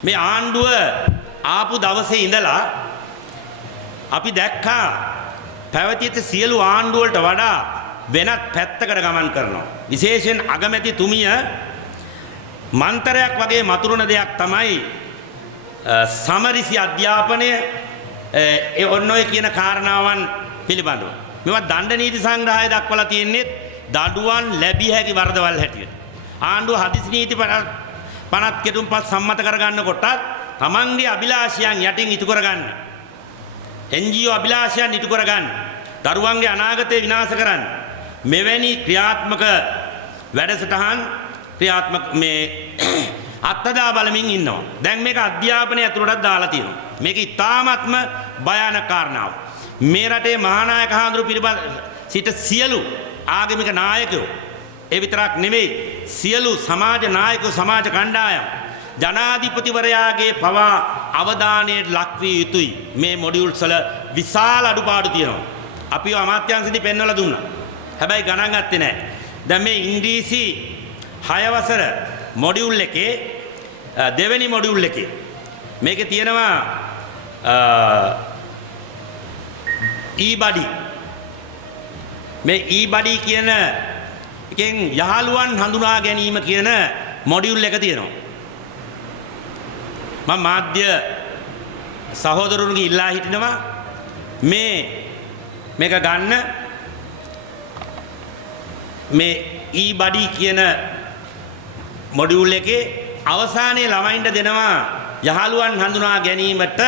මේ ආණ්ඩුව ආපු දවසේ ඉඳලා අපි දැක්කා පැවතිච්ච සියලු ආණ්ඩුව වලට වඩා වෙනත් පැත්තකට ගමන් කරනවා. විශේෂයෙන් අගමැතිතුමිය මන්තරයක් වගේ මතුරුන දෙයක් තමයි සමරිසි අධ්‍යාපනය ඒ ඔන්න ඔය කියන කාරණාවන් පිළිබඳව. මේවා දණ්ඩ නීති සංග්‍රහය දක්වලා තියෙන්නේ දඩුවම් ලැබිය හැකි වරදවල් හැටියට. ආණ්ඩුව හදිසි නීති පනත් කෙටුම්පත් සම්මත කරගන්න කොටත් තමන්ගේ අභිලාෂයන් යටින් ඉටු කරගන්න. NGO අභිලාෂයන් ඉටු කරගන්න. දරුවන්ගේ අනාගතය විනාශ කරන්න. මෙවැනි ක්‍රියාත්මක වැඩසටහන් ක්‍රියාත්මක මේ අත්දැක බලමින් ඉන්නවා. දැන් මේක අධ්‍යාපනය ඇතුළටත් දාලා තියෙනවා. මේක ඉතාමත්ම භයානක කාරණාවක්. මේ රටේ මහානායක හඳුරු පිළිබඳ සිට සියලු ආගමික නායකයෝ ඒ විතරක් නෙවෙයි සියලු සමාජ නායකයෝ සමාජ කණ්ඩායම් ජනාධිපතිවරයාගේ පවා අවධානයට ලක්විය යුතුයි. මේ මොඩියුල්ස් වල විශාල අඩුපාඩු තියෙනවා. අපිව අමාත්‍යාංශෙදි පෙන්වලා දුන්නා. හැබැයි ගණන් ගත්තේ නැහැ. දැන් මේ ඉංග්‍රීසි 6 වසර මොඩියුල් එකේ දෙවෙනි මොඩියුල් එකේ මේකේ තියෙනවා e-buddy. මේ e-buddy කියන එකෙන් යහළුවන් හඳුනා ගැනීම කියන මොඩියුල් එක තියෙනවා. මම මාධ්‍ය සහෝදරවරුන්ගේ ඉල්ලා හිටිනවා මේක ගන්න මේ e-buddy කියන මොඩියුල් එකේ අවසානයේ ළමයින්ට දෙනවා යහළුවන් හඳුනා ගැනීමට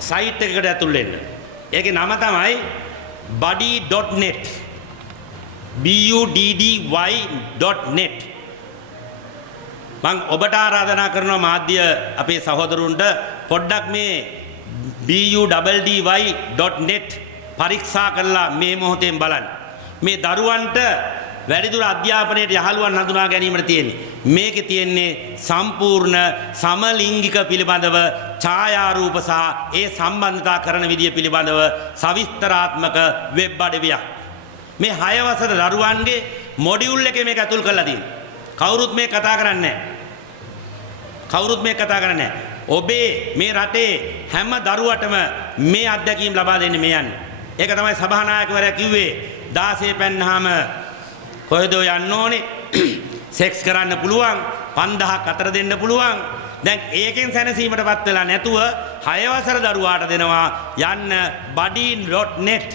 සයිට් එකකට ඇතුල් වෙන්න. ඒකේ නම තමයි buddy.net buddy.net. මම ඔබට ආරාධනා කරනවා මාධ්‍ය අපේ සහෝදරුන්ට පොඩ්ඩක් මේ buddy.net පරීක්ෂා කරලා මේ මොහොතෙන් බලන්න. මේ දරුවන්ට වැඩිදුර අධ්‍යාපනයේ යහළුවන් හඳුනා ගැනීමට තියෙන්නේ. මේකේ තියෙන්නේ සම්පූර්ණ සමලිංගික පිළිබඳව ඡායාරූප සහ ඒ සම්බන්ධතා කරන විදිය පිළිබඳව සවිස්තරාත්මක වෙබ් අඩවියක්. මේ 6 වසර දරුවන්ගේ මොඩියුල් එකේ මේක ඇතුල් කරලා තියෙනවා. කවුරුත් මේ කතා කරන්නේ නැහැ. ඔබේ මේ රටේ හැම දරුවටම මේ අත්දැකීම් ලබා දෙන්න මේ යන්නේ. ඒක තමයි සභානායකවරයා කිව්වේ 16 පෙන්නාම කොහෙද යන්න ඕනේ? සෙක්ස් කරන්න පුළුවන් 5000ක් අතර දෙන්න පුළුවන්. දැන් ඒකෙන් සැනසීමටපත් වෙලා නැතුව 6 වසර දරුවාට දෙනවා යන්න buddy.net.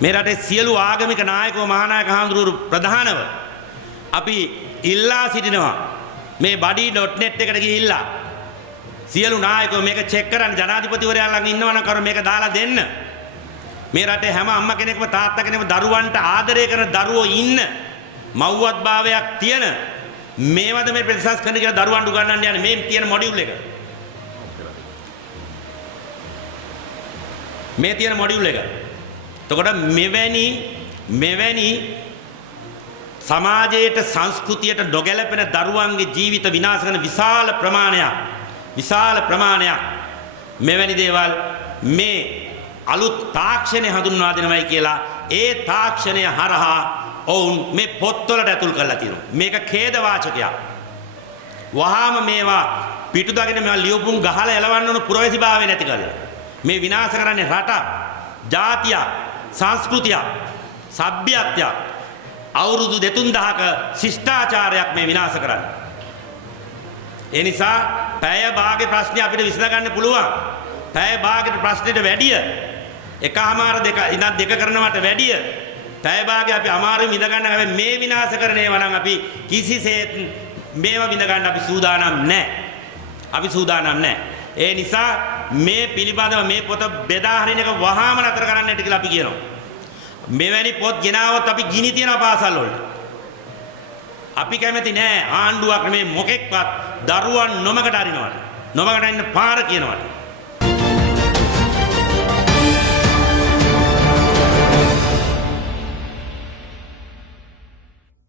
මේ රටේ සියලු ආගමික නායකව මහානායක හඳුරු ප්‍රධානව අපි ඉල්ලා සිටිනවා මේ buddy.net එකට ගිහිල්ලා සියලු නායකව මේක චෙක් කරන්න ජනාධිපතිවරයා ළඟ ඉන්නවනම් කර මේක දාලා දෙන්න. මේ රටේ හැම අම්මා කෙනෙක්ම තාත්තා කෙනෙක්ම දරුවන්ට ආදරය කරන දරුවෝ ඉන්න මව්වත් භාවයක් තියෙන මේවද මේ ප්‍රතිසංස් කරන්න කියලා දරුවන්ට උගන්වන්න යන්නේ මේ තියෙන මොඩියුල් එක. මේ තියෙන මොඩියුල් එක. එතකොට මෙවැනි සමාජයට සංස්කෘතියට නොගැලපෙන දරුවන්ගේ ජීවිත විනාශ කරන විශාල ප්‍රමාණයක් මෙවැනි දේවල් මේ අලුත් තාක්ෂණය හඳුන්වා දෙනවයි කියලා ඒ තාක්ෂණය හරහා ඔවුන් මේ පොත්වලට ඇතුල් කරලා තියෙනවා. මේක ඛේදවාචකයක්. වහාම මේවා පිටුදගෙන මේවා ලියුපුම් ගහලා එලවන්න ඕන පුරවැසිභාවය නැති කරලා. මේ විනාශ කරන්නේ රටක්, ජාතියක්, සංස්කෘතියක්, සભ્યත්වයක්, අවුරුදු 2-3000ක ශිෂ්ටාචාරයක් මේ විනාශ කරන්නේ. ඒ නිසා පැය භාගේ ප්‍රශ්නේ අපිට විසඳගන්න පුළුවන්. පැය භාගයට ප්‍රශ්නෙට වැඩිය එකමාර ඉඳන් දෙක කරනවට වැඩිය පැය භාගය අපි අමාරුවෙන් ඉඳ ගන්න. හැබැයි මේ විනාශ කරන ඒවා නම් අපි කිසිසේත් මේවා විඳ ගන්න අපි සූදානම් නැහැ. ඒ නිසා මේ පිළිබඳව මේ පොත බෙදා හරින එක වහාම නතර කරන්නට කියලා අපි කියනවා. මෙවැනි පොත් ගෙනාවොත් අපි ගිනි තියනවා පාසල් වලට. අපි කැමති නෑ ආණ්ඩුවක් මේ මොකෙක්වත් දරුවන් නොමකට අරිනවට. නොමකට ඉන්න පාර කියනවට.